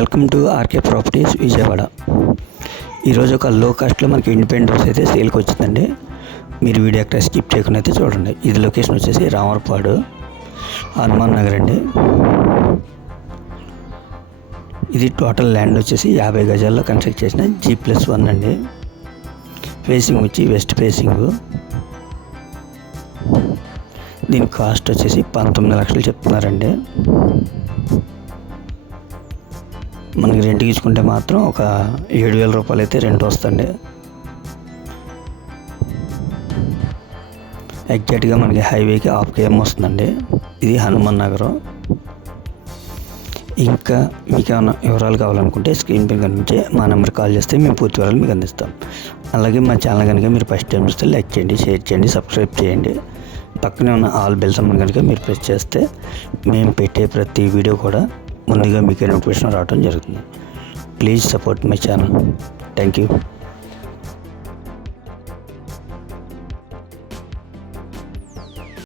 Welcome to RK properties Vijayawada. ఈరోజు ఒక లో కాస్ట్లో మనకి ఇండిపెండెంట్ హౌస్ అయితే సేల్కి వచ్చిందండి. మీరు వీడియో ఎక్కడ స్కిప్ చేయకుండా అయితే చూడండి. ఇది లొకేషన్ వచ్చేసి రామర్పాడు, హనుమాన్ నగర్ అండి. ఇది టోటల్ ల్యాండ్ వచ్చేసి 50 గజాల్లో కన్స్ట్రక్ట్ చేసిన G+1 అండి. ఫేసింగ్ వచ్చి వెస్ట్ ఫేసింగ్. దీని కాస్ట్ వచ్చేసి 19 లక్షలు చెప్తున్నారండి. మనకి రెంట్కి ఇచ్చుకుంటే మాత్రం ఒక 7,000 రూపాయలు అయితే రెంట్ వస్తుంది. ఎగ్జాక్ట్గా మనకి హైవేకి 1/2 km వస్తుందండి. ఇది హనుమాన్ నగరం. ఇంకా మీకు ఏమైనా వివరాలు కావాలనుకుంటే స్క్రీన్ పై కనిపించే మా నెంబర్ కాల్ చేస్తే మేము పూర్తి వివరాలు మీకు అందిస్తాం. అలాగే మా ఛానల్ కనుక మీరు ఫస్ట్ టైం చూస్తే లైక్ చేయండి, షేర్ చేయండి, సబ్స్క్రైబ్ చేయండి. పక్కనే ఉన్న ఆల్ బెల్ సింబల్ కనుక మీరు ప్రెస్ చేస్తే మేము పెట్టే ప్రతి వీడియో కూడా ముందుగా మీకు నోటిఫికేషన్ రావడం జరుగుతుంది. Please support my channel. Thank you.